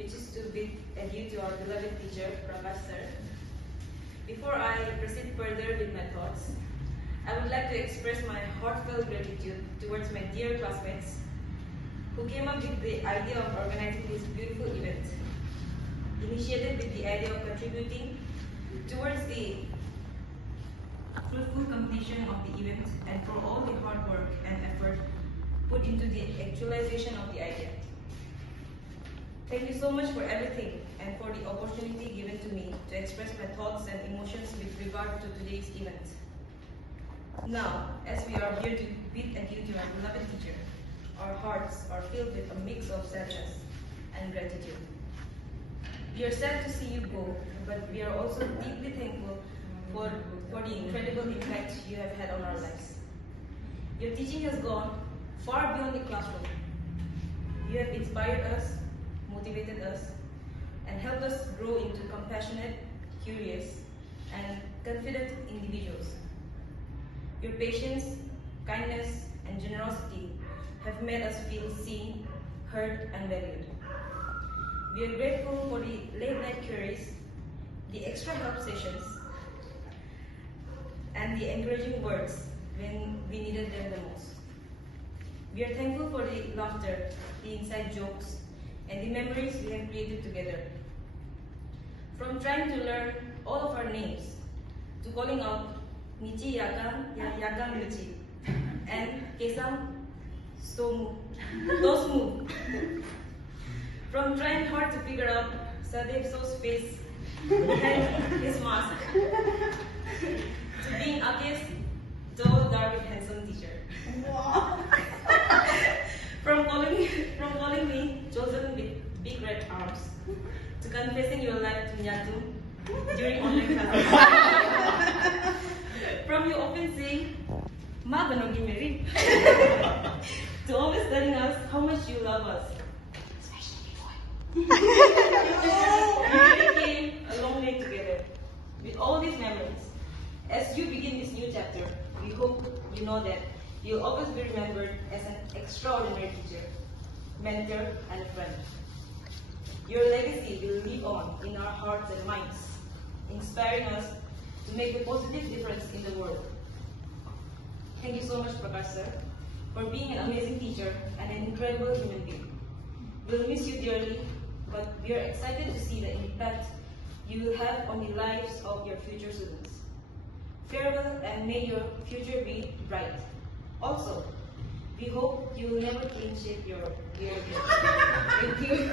which is to bid adieu to our beloved teacher, Prakash sir. Before I proceed further with my thoughts, I would like to express my heartfelt gratitude towards my dear classmates who came up with the idea of organizing this beautiful event, initiated with the idea of contributing towards the fruitful completion of the event, and for all the hard work and effort put into the actualization of the idea. Thank you so much for everything and for the opportunity given to me to express my thoughts and emotions with regard to today's event. Now, as we are here to bid adieu to our beloved teacher, our hearts are filled with a mix of sadness and gratitude. We are sad to see you go, but we are also deeply thankful for the incredible impact you have had on our lives. Your teaching has gone far beyond the classroom. You have inspired us, motivated us, and helped us grow into compassionate, curious, and confident individuals. Your patience, kindness, and generosity have made us feel seen, heard, and valued. We are grateful for the late-night queries, the extra help sessions, and the encouraging words when we needed them the most. We are thankful for the laughter, the inside jokes, and the memories we have created together. From trying to learn all of our names, to calling out Nichi Yakang, Yakang Nichi, and Kesam Tosmu. From trying hard to figure out Sadeb So's face behind his mask, to being Ake's tall, dark, and handsome teacher. Wow. From calling me chosen with big red arms, to confessing your life to Nyatum during online classes. From you often saying, Ma Banogi Mary, to always telling us how much you love us. We really came a long way together. With all these memories, as you begin this new chapter, we hope you know that you'll always be remembered as an extraordinary teacher, mentor, and friend. Your legacy will live on in our hearts and minds, inspiring us to make a positive difference in the world. Thank you so much, Prakash sir, for being an amazing teacher and an incredible human being. We'll miss you dearly, but we are excited to see the impact you will have on the lives of your future students. Farewell, and may your future be bright. Also, we hope you will never clean shave your beard. Thank you.